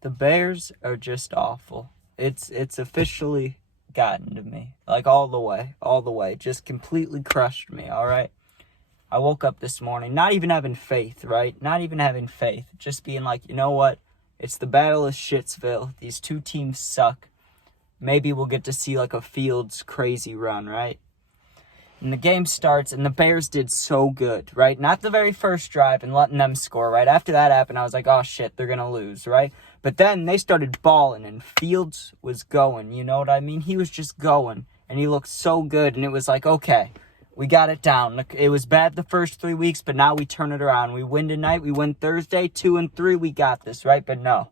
The Bears are just awful. It's officially gotten to me. Like all the way. Just completely crushed me, all right? I woke up this morning not even having faith, right? Not even having faith. Just being like, you know what? It's the Battle of Shitsville. These two teams suck. Maybe we'll get to see like a Fields crazy run, right? And the game starts, and the Bears did so good, right? Not the very first drive and letting them score, right? After that happened, I was like, oh, shit, they're going to lose, right? But then they started balling, and Fields was going, you know what I mean? He was just going, and he looked so good, and it was like, okay, we got it down. It was bad the first 3 weeks, but now we turn it around. We win tonight, we win Thursday, 2-3, we got this, right? But no.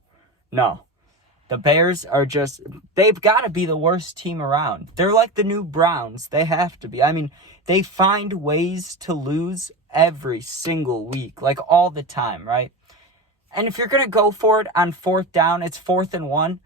The Bears are just, they've got to be the worst team around. They're like the new Browns. They have to be. I mean, they find ways to lose every single week, like all the time, right? And if you're going to go for it on fourth down, it's 4th and 1.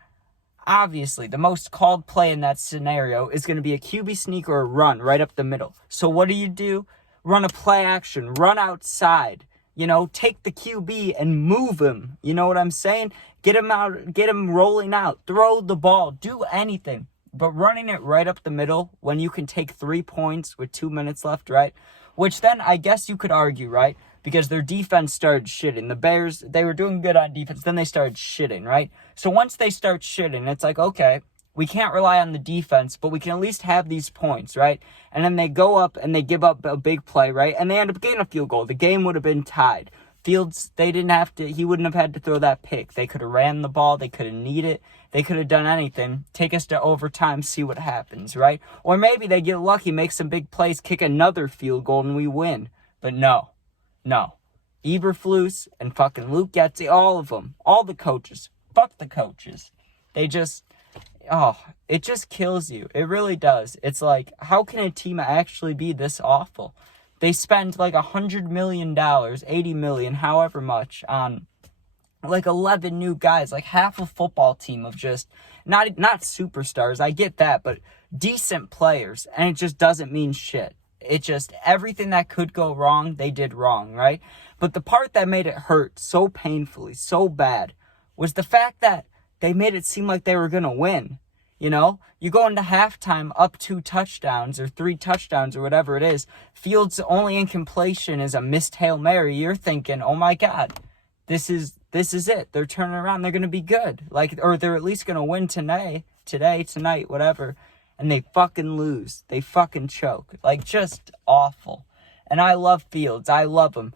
Obviously, the most called play in that scenario is going to be a QB sneak or a run right up the middle. So what do? Run a play action, run outside. You know, take the QB and move him. You know what I'm saying? Get him out, get him rolling out, throw the ball, do anything. But running it right up the middle when you can take 3 points with 2 minutes left, right? Which then I guess you could argue, right? Because their defense started shitting. The Bears, they were doing good on defense, then they started shitting, right? So once they start shitting, it's like, okay, we can't rely on the defense, but we can at least have these points, right? And then they go up and they give up a big play, right? And they end up getting a field goal. The game would have been tied. Fields, he wouldn't have had to throw that pick. They could have ran the ball. They could have kneed it. They could have done anything. Take us to overtime, see what happens, right? Or maybe they get lucky, make some big plays, kick another field goal, and we win. But no. Eberflus and fucking Luke Getsy, all of them, all the coaches. Fuck the coaches. They just... it just kills you. It really does. It's like, how can a team actually be this awful? They spend like $100 million, $80 million, however much, on like 11 new guys, like half a football team of just not superstars. I get that, but decent players, and it just doesn't mean shit. It just, everything that could go wrong, they did wrong, right? But the part that made it hurt so painfully, so bad, was the fact that they made it seem like they were going to win. You know, you go into halftime up 2 touchdowns or 3 touchdowns or whatever it is. Fields' only incompletion is a missed Hail Mary. You're thinking, oh my God, this is it. They're turning around. They're going to be good. Like, or they're at least going to win tonight, whatever. And they fucking lose. They fucking choke. Like, just awful. And I love Fields. I love him.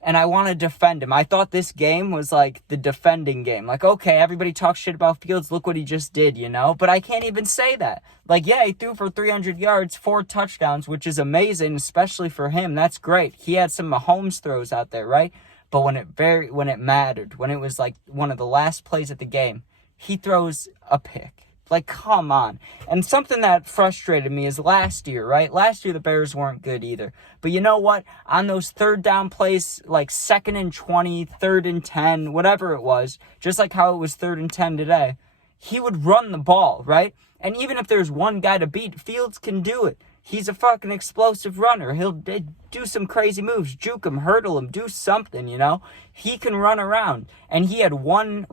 And I want to defend him. I thought this game was like the defending game. Like, okay, everybody talks shit about Fields. Look what he just did, you know? But I can't even say that. Like, yeah, he threw for 300 yards, 4 touchdowns, which is amazing, especially for him. That's great. He had some Mahomes throws out there, right? But when it mattered, when it was like one of the last plays of the game, he throws a pick. Like, come on. And something that frustrated me is last year, right? Last year, the Bears weren't good either. But you know what? On those third down plays, like 2nd and 20, 3rd and 10, whatever it was, just like how it was 3rd and 10 today, he would run the ball, right? And even if there's one guy to beat, Fields can do it. He's a fucking explosive runner. He'll do some crazy moves, juke him, hurdle him, do something, you know? He can run around. And he had one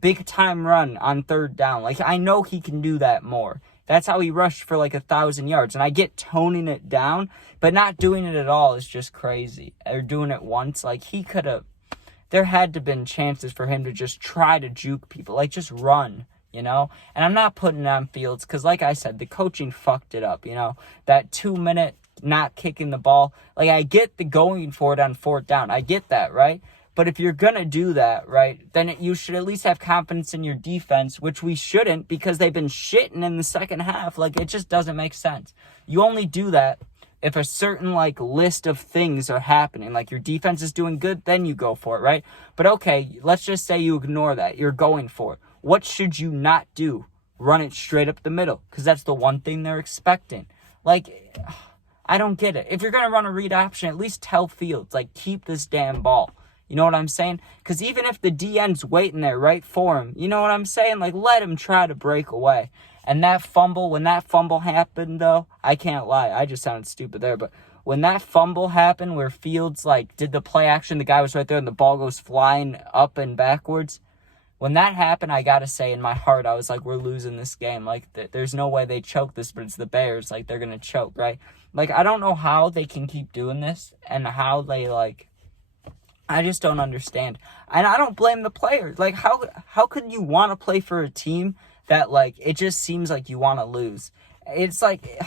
big-time run on 3rd down. Like, I know he can do that more. That's how he rushed for like 1,000 yards. And I get toning it down, but not doing it at all is just crazy. Or doing it once, like, he could have... There had to have been chances for him to just try to juke people. Like, just run. You know, and I'm not putting it on Fields because, like I said, the coaching fucked it up, you know, that 2-minute not kicking the ball. Like, I get the going for it on 4th down. I get that, right? But if you're going to do that, right, then you should at least have confidence in your defense, which we shouldn't because they've been shitting in the second half. Like, it just doesn't make sense. You only do that if a certain, like, list of things are happening. Like, your defense is doing good, then you go for it, right? But, okay, let's just say you ignore that. You're going for it. What should you not do? Run it straight up the middle, because that's the one thing they're expecting. Like, I don't get it. If you're going to run a read option, at least tell Fields, like, keep this damn ball. You know what I'm saying? Because even if the DN's waiting there right for him, you know what I'm saying? Like, let him try to break away. And when that fumble happened, though, I can't lie. I just sounded stupid there, but when that fumble happened where Fields, like, did the play action, the guy was right there and the ball goes flying up and backwards, When that happened, I gotta say, in my heart, I was like, we're losing this game. Like, there's no way they choke this, but it's the Bears. Like, they're gonna choke, right? Like, I don't know how they can keep doing this and how they, like, I just don't understand. And I don't blame the players. Like, how could you want to play for a team that, like, it just seems like you want to lose? It's like,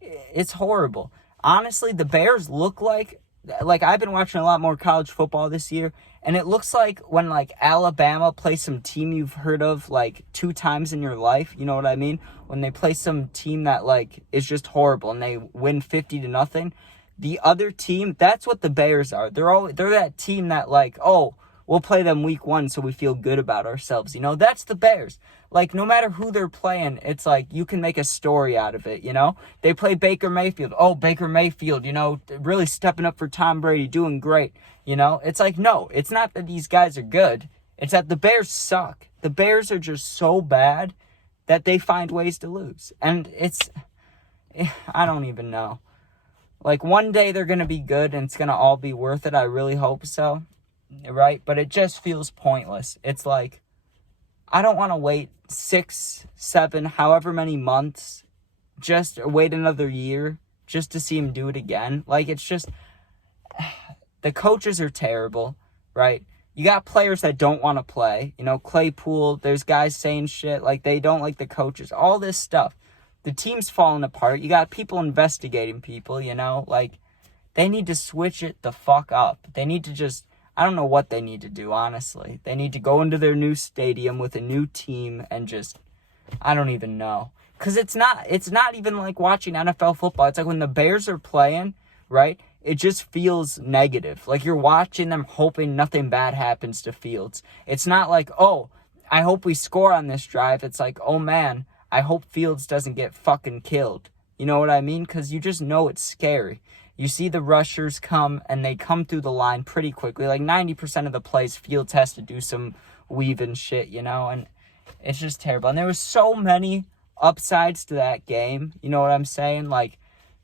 it's horrible. Honestly, the Bears look like I've been watching a lot more college football this year, and it looks like when, like, Alabama plays some team you've heard of, like, 2 times in your life, you know what I mean? When they play some team that, like, is just horrible and they win 50-0, the other team, that's what the Bears are. They're that team that, like, oh, we'll play them week 1 so we feel good about ourselves, you know? That's the Bears. Like, no matter who they're playing, it's like you can make a story out of it, you know? They play Baker Mayfield. Oh, Baker Mayfield, you know, really stepping up for Tom Brady, doing great, you know? It's like, no, it's not that these guys are good. It's that the Bears suck. The Bears are just so bad that they find ways to lose. And I don't even know. Like, one day they're going to be good and it's going to all be worth it. I really hope so, right? But it just feels pointless. It's like, I don't want to wait 6, 7, however many months, just wait another year just to see him do it again. Like, it's just, the coaches are terrible, right? You got players that don't want to play. You know, Claypool, there's guys saying shit, like they don't like the coaches, all this stuff. The team's falling apart. You got people investigating people, you know, like they need to switch it the fuck up. They need to just, I don't know what they need to do, honestly. They need to go into their new stadium with a new team and just, I don't even know. Because it's not even like watching NFL football. It's like when the Bears are playing, right? It just feels negative. Like you're watching them hoping nothing bad happens to Fields. It's not like, oh, I hope we score on this drive. It's like, oh man, I hope Fields doesn't get fucking killed. You know what I mean? Because you just know it's scary. You see the rushers come, and they come through the line pretty quickly. Like 90% of the plays, Fields has to do some weaving shit, you know? And it's just terrible. And there was so many upsides to that game. You know what I'm saying? Like,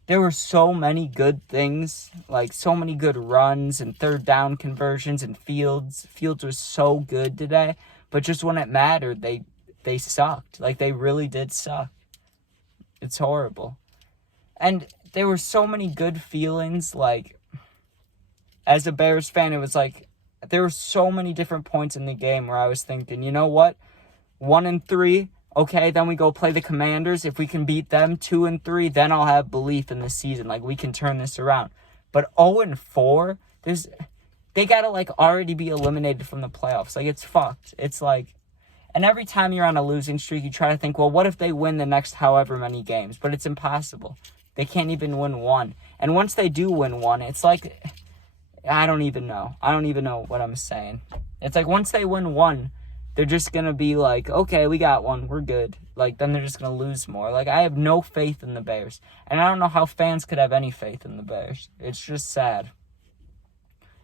there were so many good things. Like, so many good runs and third down conversions, and Fields was so good today. But just when it mattered, they sucked. Like, they really did suck. It's horrible. And there were so many good feelings, like, as a Bears fan, it was like, there were so many different points in the game where I was thinking, you know what? 1-3, okay, then we go play the Commanders. If we can beat them 2-3, then I'll have belief in this season. Like, we can turn this around. But 0-4, they gotta, like, already be eliminated from the playoffs. Like, it's fucked. It's like, and every time you're on a losing streak, you try to think, well, what if they win the next however many games? But it's impossible. They can't even win one. And once they do win one, it's like, I don't even know. I don't even know what I'm saying. It's like once they win one, they're just going to be like, okay, we got one. We're good. Like, then they're just going to lose more. Like, I have no faith in the Bears. And I don't know how fans could have any faith in the Bears. It's just sad.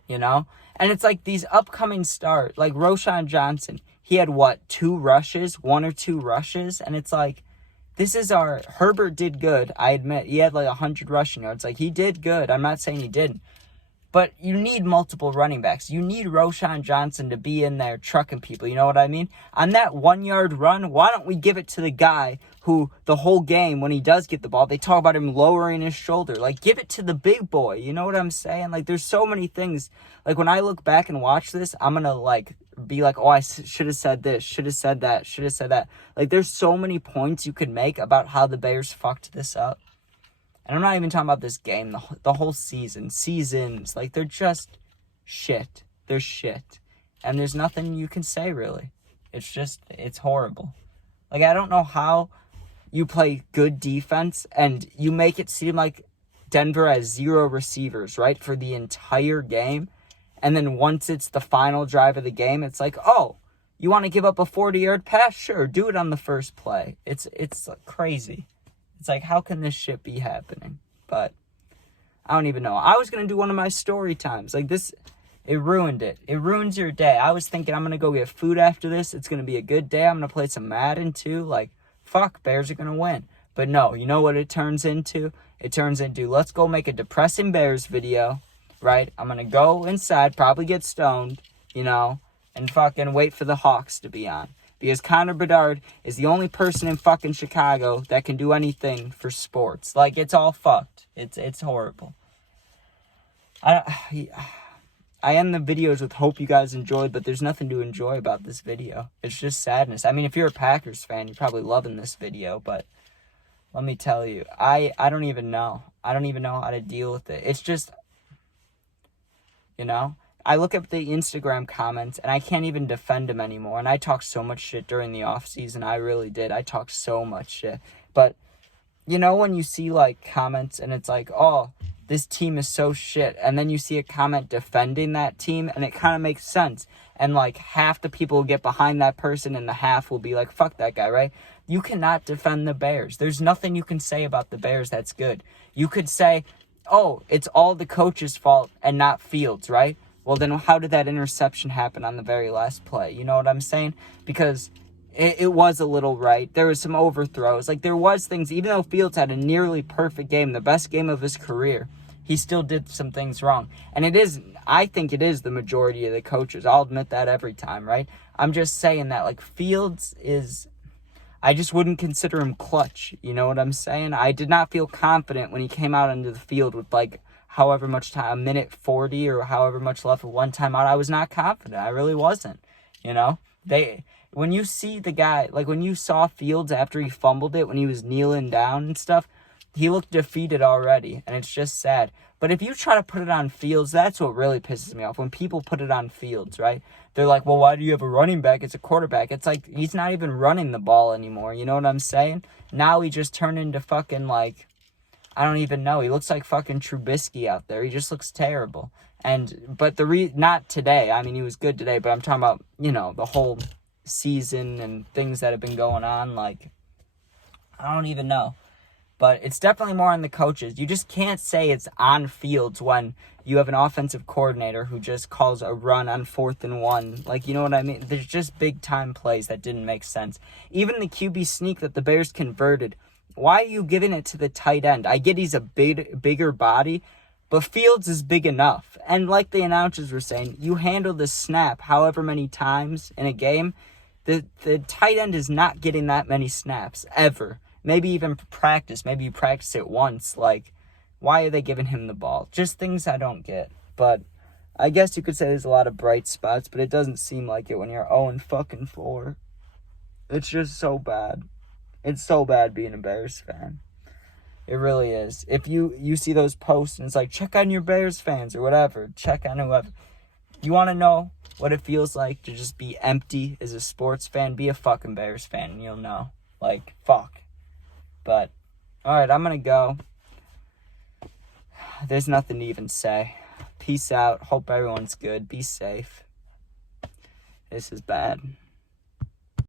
You know? And it's like these upcoming stars, like Roschon Johnson, he had, 2 rushes? 1 or 2 rushes? And it's like, this is Herbert did good, I admit. He had like 100 rushing yards. Like, he did good. I'm not saying he didn't. But you need multiple running backs. You need Roschon Johnson to be in there trucking people. You know what I mean? On that 1-yard run, why don't we give it to the guy who the whole game, when he does get the ball, they talk about him lowering his shoulder. Like, give it to the big boy. You know what I'm saying? Like, there's so many things. Like, when I look back and watch this, I'm going to, like, be like, oh, I should have said this, should have said that, should have said that. Like, there's so many points you could make about how the Bears fucked this up. And I'm not even talking about this game, the whole seasons. Like, they're just shit. They're shit. And there's nothing you can say, really. It's horrible. Like, I don't know how you play good defense and you make it seem like Denver has 0 receivers, right, for the entire game. And then once it's the final drive of the game, it's like, oh, you want to give up a 40-yard pass? Sure, do it on the first play. It's crazy. It's like, how can this shit be happening? But I don't even know. I was going to do one of my story times. Like, this, it ruined it. It ruins your day. I was thinking I'm going to go get food after this. It's going to be a good day. I'm going to play some Madden, too. Like, fuck, Bears are going to win. But no, you know what it turns into? It turns into, let's go make a depressing Bears video, right? I'm going to go inside, probably get stoned, you know, and fucking wait for the Hawks to be on. Because Connor Bedard is the only person in fucking Chicago that can do anything for sports. Like, it's all fucked. It's horrible. I end the videos with hope you guys enjoyed, but there's nothing to enjoy about this video. It's just sadness. I mean, if you're a Packers fan, you're probably loving this video, but let me tell you, I don't even know. I don't even know how to deal with it. It's just, you know, I look at the Instagram comments, and I can't even defend him anymore, and I talked so much shit during the offseason. I really did. I talked so much shit. But, you know, when you see, like, comments, and it's like, oh, this team is so shit, and then you see a comment defending that team, and it kind of makes sense, and like half the people will get behind that person and the half will be like, fuck that guy, right? You cannot defend the Bears. There's nothing you can say about the Bears that's good. You could say, oh, it's all the coach's fault and not Fields, right? Well, then how did that interception happen on the very last play? You know what I'm saying? Because it was a little right. There was some overthrows. Like, there was things, even though Fields had a nearly perfect game, the best game of his career, he still did some things wrong. And I think it is the majority of the coaches. I'll admit that every time, right? I'm just saying that, like, Fields I just wouldn't consider him clutch. You know what I'm saying? I did not feel confident when he came out into the field with, like, however much time, a minute 40 or however much left with one timeout. I was not confident. I really wasn't, you know? When you see the guy, like when you saw Fields after he fumbled it, when he was kneeling down and stuff, he looked defeated already, and it's just sad. But if you try to put it on Fields, that's what really pisses me off. When people put it on Fields, right? They're like, well, why do you have a running back? It's a quarterback. It's like, he's not even running the ball anymore. You know what I'm saying? Now he just turned into fucking, like, I don't even know. He looks like fucking Trubisky out there. He just looks terrible. But not today. I mean, he was good today, but I'm talking about, you know, the whole season and things that have been going on. Like, I don't even know. But it's definitely more on the coaches. You just can't say it's on Fields when you have an offensive coordinator who just calls a run on 4th and 1. Like, you know what I mean? There's just big-time plays that didn't make sense. Even the QB sneak that the Bears converted, why are you giving it to the tight end? I get he's a bigger body, but Fields is big enough. And like the announcers were saying, you handle the snap however many times in a game, the tight end is not getting that many snaps, ever. Maybe even practice. Maybe you practice it once. Like, why are they giving him the ball? Just things I don't get. But I guess you could say there's a lot of bright spots, but it doesn't seem like it when you're 0-4. It's just so bad. It's so bad being a Bears fan. It really is. If you see those posts and it's like, check on your Bears fans or whatever. Check on whoever. You want to know what it feels like to just be empty as a sports fan? Be a fucking Bears fan and you'll know. Like, fuck. But, alright, I'm gonna go. There's nothing to even say. Peace out. Hope everyone's good. Be safe. This is bad.